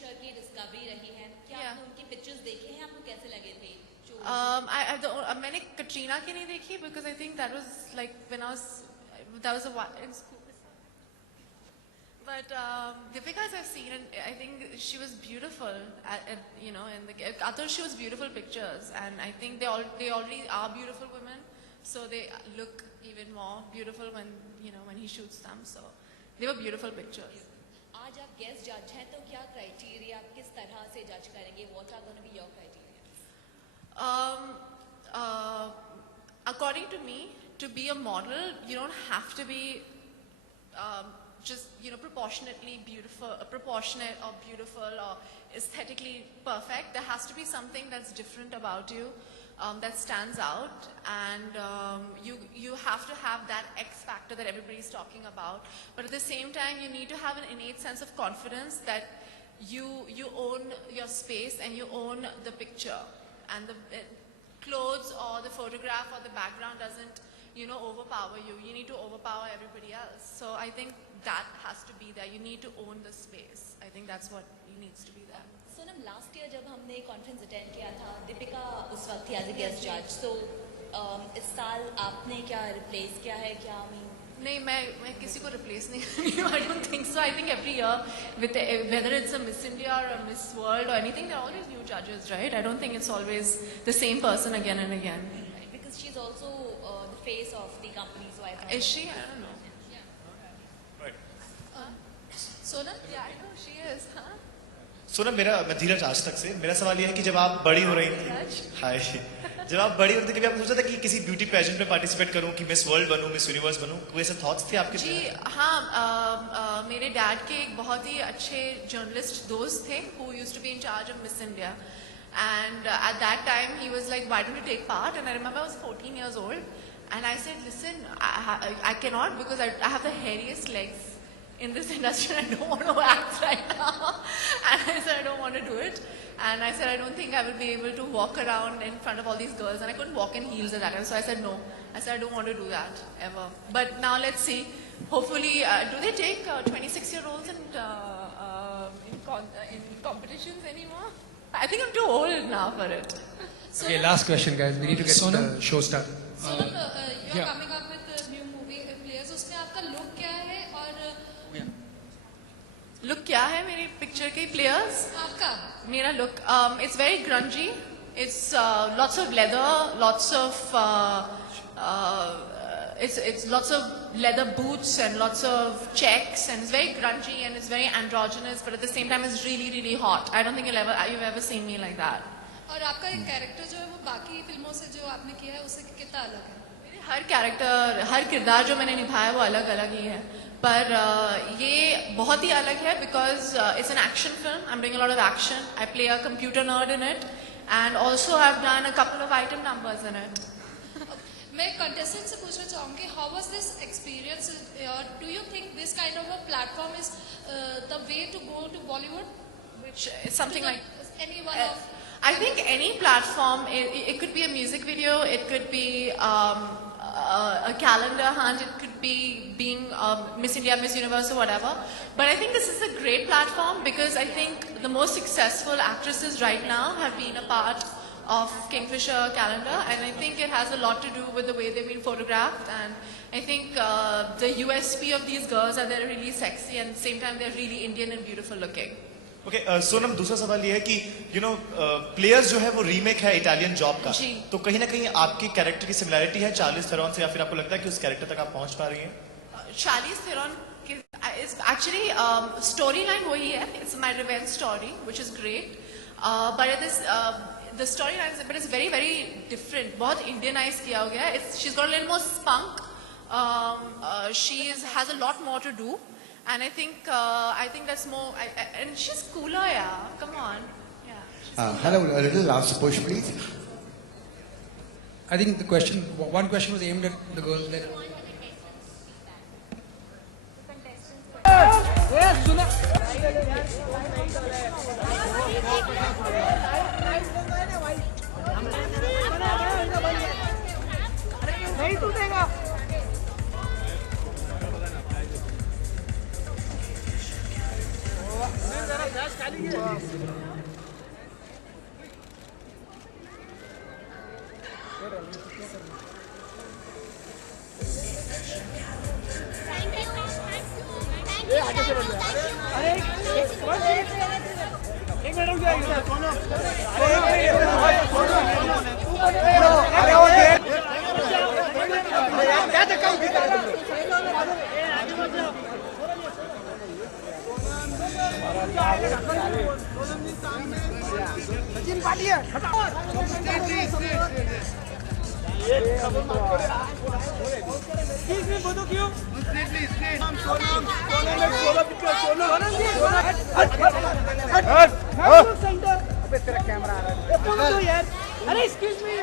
Kingfisher की discovery रही है, क्या आपने उनकी पिक्चर्स देखे हैं, आपको कैसे लगे थे? मैंने कटरीना की नहीं देखी because I think that was like when I was that was a while in school. But Deepika's I've seen and I think she was beautiful you know I thought she was beautiful pictures and I think they already are beautiful women, so they look even more beautiful when when he shoots them, so they were beautiful pictures. आज आप guest जज हैं, तो क्या criteria, आप किस तरह से जज करेंगे? What are going to be your criteria? According to me, to be a model, you don't have to be just proportionate or beautiful or aesthetically perfect. There has to be something that's different about you, that stands out, and you have to have that X factor that everybody's talking about. But at the same time, you need to have an innate sense of confidence that you own your space and you own the picture, and the clothes or the photograph or the background doesn't overpower you. You need to overpower everybody else. So I think that has to be there. You need to own the space. I think that's what needs to be there. Sonam, last year जब हमने conference attend किया था, दीपिका उस वक्त थी as a guest जज, सो इस साल आपने क्या रिप्लेस किया है? क्या नहीं, मैं किसी को रिप्लेस नहीं कर रही हूँ. I don't think so. I think every year, whether it's a Miss India or a Miss World or anything, there are always new judges, right? I don't think it's always the same person again and again. Right, because she's also the face of the company, so I thought. Is she? I don't know. Right. Sonam? Yeah, I know she is. Huh? Sonam, मैं धीरज आज तक से, मेरा सवाल ये है कि जब आप बड़ी हो रही थी, हाय, जब आप बड़ी हो रही थी, कभी आपने सोचा था कि किसी ब्यूटी पेजेंट में पार्टिसिपेट करूं, कि मिस वर्ल्ड बनूं, मिस यूनिवर्स बनूं? कोई ऐसे थॉट्स थे आपके? जी हाँ, मेरे डैड के एक बहुत ही अच्छे जर्नलिस्ट दोस्त थे who used to be in charge of Miss India, and at that time he was like, why don't you take part? And I remember I was 14 years old and I said, listen, I cannot because I have the hairiest legs in this industry and I don't want to act right now. And I said, I don't want to do it. And I said, I don't think I will be able to walk around in front of all these girls. And I couldn't walk in heels at that time. So I said, no. I said, I don't want to do that ever. But now let's see. Hopefully, do they take 26-year-olds in competitions anymore? I think I'm too old now for it. Okay, last question, guys. We need to get Sonam? the show started. Sonam, you're yeah. coming up with a new movie, Players. उसमें आपका look क्या है और Look क्या है मेरी picture के Players? आपका? मेरा look, it's very grungy. It's lots of leather, lots of it's lots of leather boots and lots of checks, and it's very grungy and it's very androgynous, but at the same time it's really really hot. I don't think you've ever seen me like that. और आपका एक character जो है वो बाकी फिल्मों से जो आपने किया है उससे कितना अलग है? मेरे हर कैरेक्टर, हर किरदार जो मैंने निभाया वो अलग अलग ही है, पर ये बहुत ही अलग है because it's an action film. I'm doing a lot of action. I play a computer nerd in it, and also I've done a couple of item numbers in it. मैं कंटेस्टेंट से पूछना चाहूँगी, how was this experience? Or do you think this kind of a platform is the way to go to Bollywood? Which is something like any one of. I think any platform. It could be a music video. It could be a calendar hunt. It could be being Miss India, Miss Universe, or whatever. But I think this is a great platform because I think the most successful actresses right now have been a part of Kingfisher calendar, and I think it has a lot to do with the way they've been photographed, and I think the USP of these girls are they're really sexy and at the same time they're really Indian and beautiful looking. Okay, Sonam, दूसरा सवाल ये है कि players जो है वो remake है Italian job का, तो कहीं ना कहीं आपकी कैरेक्टर की सिमिलैरिटी है चार्लिस थेरॉन से, या फिर आपको लगता है कि उस कैरेक्टर तक आप पहुंच पा रही हैं? Charlize Theron is actually storyline वही है. It's my revenge story, which is great, but it is the storyline, but it's very very different. बहुत Indianized किया हो गया. She's got a little more spunk. She has a lot more to do. And I think that's more, and she's cooler, yeah. Come on, yeah. Hello, a little last push, please. I think the question, one question was aimed at the girl that. नहीं टूटेगा। जरा gas खाली अरे excuse me